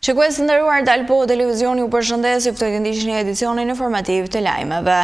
Shikues të nderuar, Dalpo Televizioni u përshëndes, ju ftoj të ndiqni edicionin informativ të lajmeve.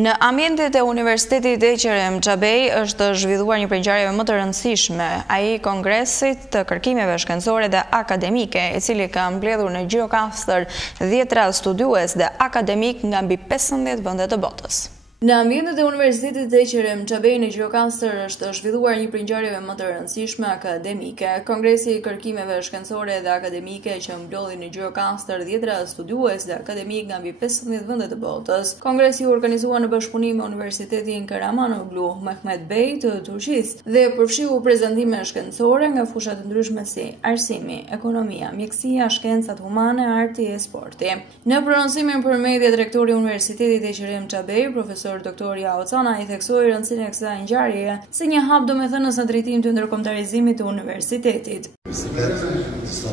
Në ambientet e Universitetit Eqerem Çabej është zhvilluar një prej ngjarjeve më të rëndësishme, ai kongresit të kërkimeve shkencore dhe akademike, i cili ka mbledhur në Gjirokastër 10 studiues dhe akademik nga mbi 15 vende të botës. Në ambientet e Universitetit Eqerem Çabej në Gjirokastër është zhvilluar një prej ngjarjeve më të rëndësishme akademike. Kongresi i kërkimeve shkencore dhe akademike që mblodhi në Gjirokastër 10 studiues dhe akademik nga mbi 15 vende të botës. Kongresi u organizua në bashkëpunim me Universitetin Karamanoglu Mehmet Bey të Turqisë dhe përfshiu prezantime shkencore nga fusha të ndryshme si arsimi, ekonomia, mjekësia, shkencat humane, arti e sporti. Në prononcimin për mediat, rektori i Universitetit Eqerem Çabej, profesor Dr. Ocana, i theksoi rëndësinë e kësaj ngjarjeje si një hap domethënës në drejtim të ndërkombëtarizimit të universitetit. Disa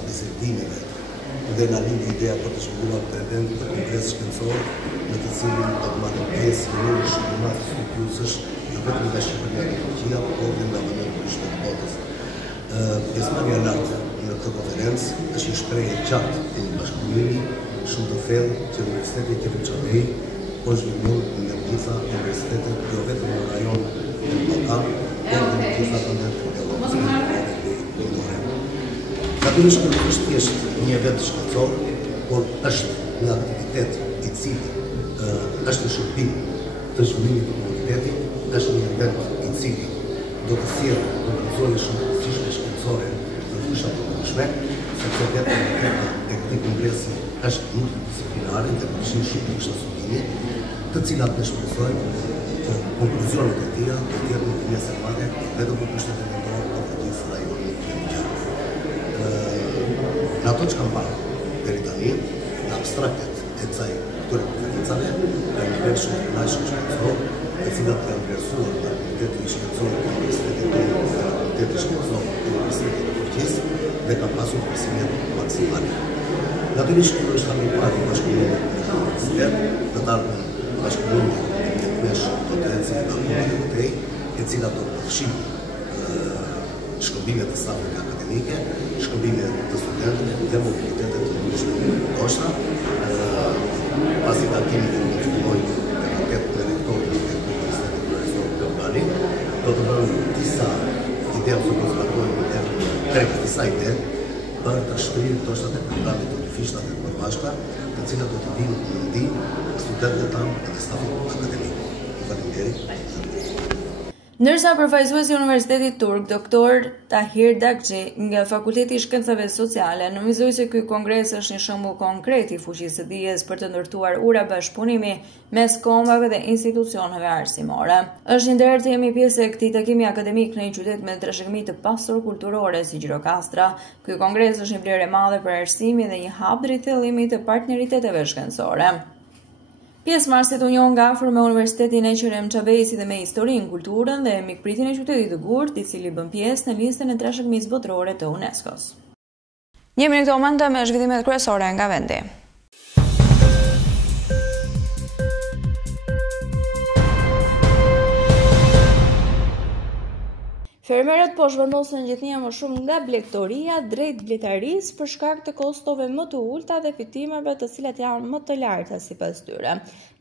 bisedimeve dhe na lindi ideja për të zhvilluar një event të kongres shkencor në të cilin do të marrin pjesë numër shumë i studiuesësh jo vetëm nga Shqipëria dhe Turqia, por edhe nga vende të ndryshme të botës. Pjesëmarrja e lartë në këtë konferencë është një shprehje e qartë e një bashkëpunimi shumë të thellë që Universiteti Eqerem Çabej po zhvillon nga gjitha universitetet, jo vetëm në rajon të Ballkan, por edhe në gjitha kontinentet e Evropës. Natyrisht nuk është thjesht një event shkencor, por është një aktivitet i cili është në shërbim të zhvillimit të komunitetit, është një event i cili do të sjellë konkluzioне shumë të rëndësishme shkencore në fusha të ndryshme, sepse vetëm e këtij kongresi është multidisciplinare dhe përfshin shumë fushë studimi, të cilat ne shpresojmë që konkluzionet e tija do të jenë të mjaftueshme vetëm për pushtetin vendor, por për gjithë rajonin e Gjirokastër. Në ato që kam parë deri tani, në abstraktet e këtyre konferencave, ka një nivel shumë të lartë shkencor, të cilat janë vlerësuar nga Komiteti Shkencor të Universitetit tonë dhe nga Komiteti Shkencor të Universitetit të Turqisë dhe ka pasur përsimet maksimale. Natyrisht kur është hapur parë bashkëpunimi me universitet, do të ardhmë bashkëpunimi mes konferencës të Komitej, e cila do të përfshijë shkëmbimet të stafit akademike, shkëmbimet të studentëve dhe mobilitetet të ndryshme. Ndoshta, pasi takimi që do të fillojë me paketë me rektorit të Universitetit Profesor Teodani, do të bëjmë disa ide ose do të zbatojmë disa ide për të shkrirë ndoshta të programit të fishtat e përbashkëta, të cilat do të vinë në ndihmë studentëve tanë dhe stafit akademik. Faleminderit. Ndërsa përfaqësuesi i Universitetit Turk, Dr. Tahir Dakçi, nga Fakulteti i Shkencave Sociale, nënvizoi se ky kongres është një shembull konkret i fuqisë së dijes për të ndërtuar ura bashkëpunimi mes kombave dhe institucioneve arsimore. Është një ndër të jemi pjesë e këtij takimi akademik në një qytet me trashëgimi të pasur kulturore si Gjirokastra. Ky kongres është një vlerë e madhe për arsimin dhe një hap drejt thellimit të partneriteteve shkencore. Pjesëmarrësit u njohën nga afër me Universitetin Eqerem Çabej si dhe me historinë, kulturën dhe mikpritin e qytetit të Gurt, i cili bën pjesë në listën e trashëgimisë botërore të UNESCO-s. Jemi në këtë moment me zhvillimet kryesore nga vendi. Fermerët po zhvendosen gjithnjë më shumë nga blegtoria drejt bletarisë për shkak të kostove më të ulta dhe fitimeve të cilat janë më të larta sipas tyre.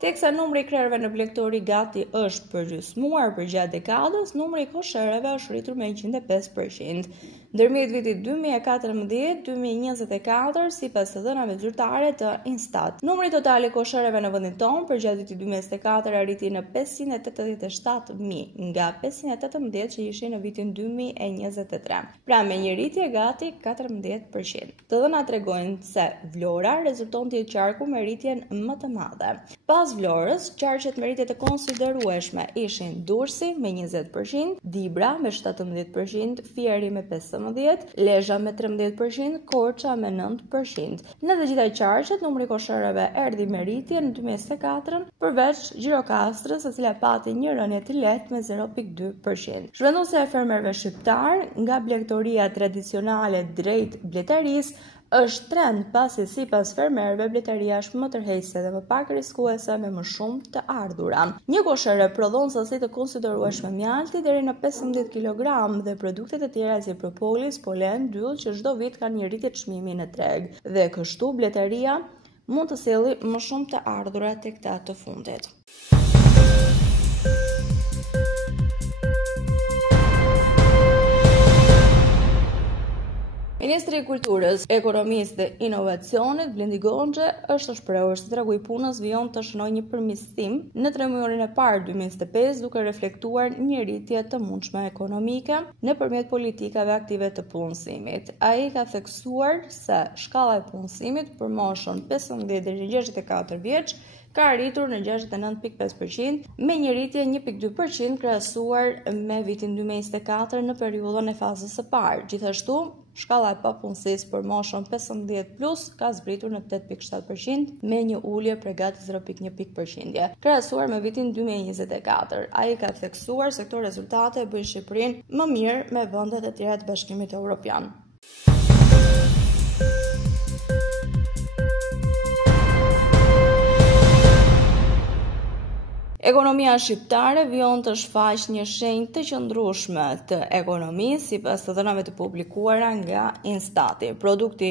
Teksa numri i krerëve në blegtori gati është përgjysmuar përgjatë dekadës, numri i kosherëve është rritur me 105%. Ndërmjet vitit 2014-2024, sipas të dhënave zyrtare të Instat, numri total i kosherëve në vendin tonë përgjatë vitit 2024 arriti në 587.000 nga 518 që ishin në vitin 2023. Pra me një rritje gati 14%. Të dhënat tregojnë se Vlora rezulton të jetë qarku me rritjen më të madhe. Pas Vlorës, qarqet me rritje të konsiderueshme ishin Durrësi me 20%, Dibra me 17%, Fieri me 15%, Lezhë me 13%, Korça me 9%. Në të gjitha qarqet, numri i kosherëve erdhi me rritje në 2024, përveç Gjirokastrës, e cila pati një rënje të lehtë me 0.2%. Zhvendosja e fermerëve shqiptar nga blegtoria tradicionale drejt bletarisë është trend pasi sipas fermerëve bletëria është më tërheqëse dhe më pak riskuese me më shumë të ardhura. Një goshere prodhon sasi të konsiderueshme mjalti deri në 15 kg dhe produktet e tjera si propolis, polen, dyll që çdo vit kanë një rritje çmimi në treg dhe kështu bletëria mund të sjellë më shumë të ardhura tek ta të fundit. Ministri i Kulturës, Ekonomisë dhe Inovacionit, Blendi Goxha, është shprehur se tregu i punës vijon të shënojë një përmirësim në tremujorin e parë 2025, duke reflektuar një rritje të mundshme ekonomike nëpërmjet politikave aktive të punësimit. Ai ka theksuar se shkalla e punësimit për moshën 15 deri në 64 vjeç ka arritur në 69.5% me një rritje 1.2% krahasuar me vitin 2024 në periudhën e fazës së parë. Gjithashtu, shkalla e papunësisë për moshën 15+ ka zbritur në 8.7% me një ulje prej gati 0.1 pikë krahasuar me vitin 2024. Ai ka theksuar se këto rezultate e bëjnë Shqipërinë më mirë me vendet e tjera të Bashkimit Evropian. Ekonomia shqiptare vijon të shfaqë një shenjë të qëndrueshme të ekonomisë sipas të dhënave të publikuara nga Instati. Produkti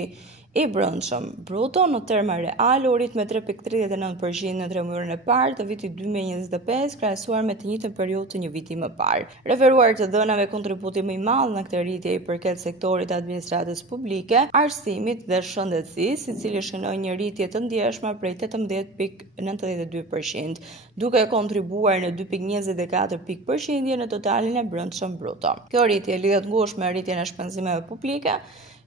i brendshëm bruto në terma real u rrit me 3.39% në tremujorin e parë të vitit 2025 krahasuar me të njëjtën periudhë të një viti më parë. Referuar të dhënave, kontributi më i madh në këtë rritje i përket sektorit të administratës publike, arsimit dhe shëndetësisë, i cili shënoi një rritje të ndjeshme prej 18.92%, duke kontribuar në 2.24 pikë në totalin e brendshëm bruto. Kjo rritje lidhet ngushtë me rritjen e shpenzimeve publike,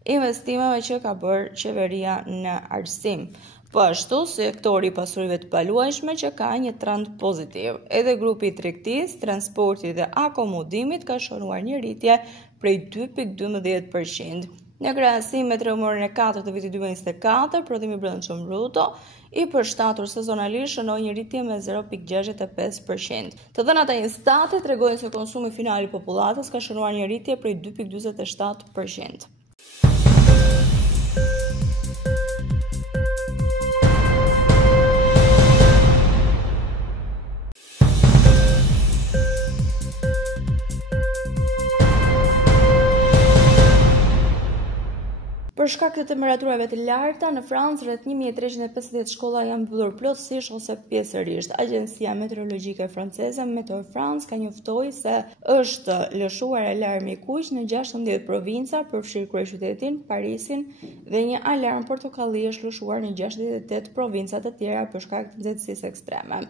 investimeve që ka bërë qeveria në arsim. Po ashtu, sektori i pasurive të paluajshme që ka një trend pozitiv. Edhe grupi i tregtisë, transportit dhe akomodimit ka shënuar një rritje prej 2.12%. Në krahasim me tremujorin e 4 të vitit 2024, prodhimi brendshëm bruto i përshtatur sezonalisht shënoi një rritje me 0.65%. Të dhënat e Instatit tregojnë se konsumi final i popullatës ka shënuar një rritje prej 2.47%. Për shkak të temperaturave të larta në Francë, rreth 1350 shkolla janë mbyllur plotësisht ose pjesërisht. Agjencia Meteorologjike Franceze Meteo France ka njoftuar se është lëshuar alarmi i kuq në 16 provinca, përfshirë kryeqytetin, Parisin, dhe një alarm portokalli është lëshuar në 68 provinca të tjera për shkak të nxehtësisë ekstreme.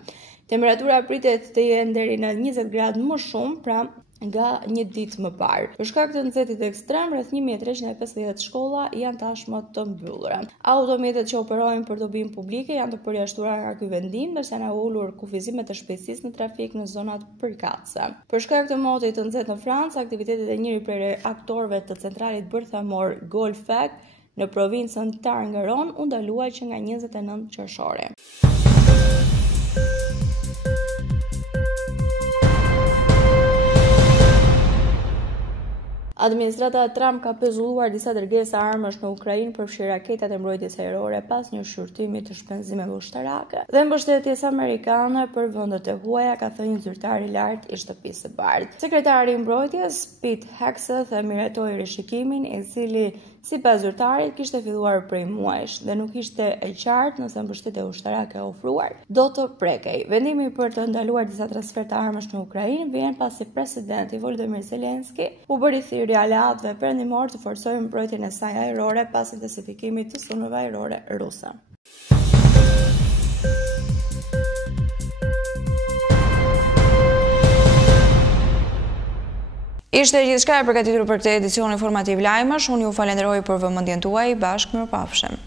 Temperatura pritet të jenë deri në 20 gradë më shumë, pra nga një ditë më parë. Për shkak të nxehtit ekstrem, rreth 1350 shkolla janë tashmë të mbyllura. Automjetet që operojnë për dobim publike janë të përjashtuara nga ky vendim, ndërsa janë ulur kufizimet të shpejtësisë në trafik në zonat përkatëse. Për shkak të motit të nxehtë në Francë, aktivitetet e njëri prej reaktorëve të centralit bërthamor Golfec në provincën Tarn-Garonne u ndalua që nga 29 qershori. Administrata Trump ka pezulluar disa dërgesa armësh në Ukrainë, përfshirë raketat e mbrojtjes ajrore pas një shqyrtimi të shpenzimeve ushtarake dhe mbështetjes amerikane për vendet e huaja, ka thënë një zyrtar i lartë i Shtëpisë së Bardhë. Sekretari i mbrojtjes Pete Hegseth e miratoi rishikimin, i cili sipas zyrtarit kishte filluar prej muajsh dhe nuk ishte e qartë nëse mbështetja ushtarake e ofruar do të prekej. Vendimi për të ndaluar disa transfer të armësh në Ukrainë vjen pasi presidenti Volodymyr Zelensky u bëri thirrje aleatëve perëndimor të forcojnë mbrojtjen e saj ajrore pas intensifikimit të sulmeve ajrore ruse. Ishte gjithçka e përgatitur për këtë edicion informativ lajmësh. Unë ju falenderoj për vëmendjen tuaj. Bashkë mirupafshim.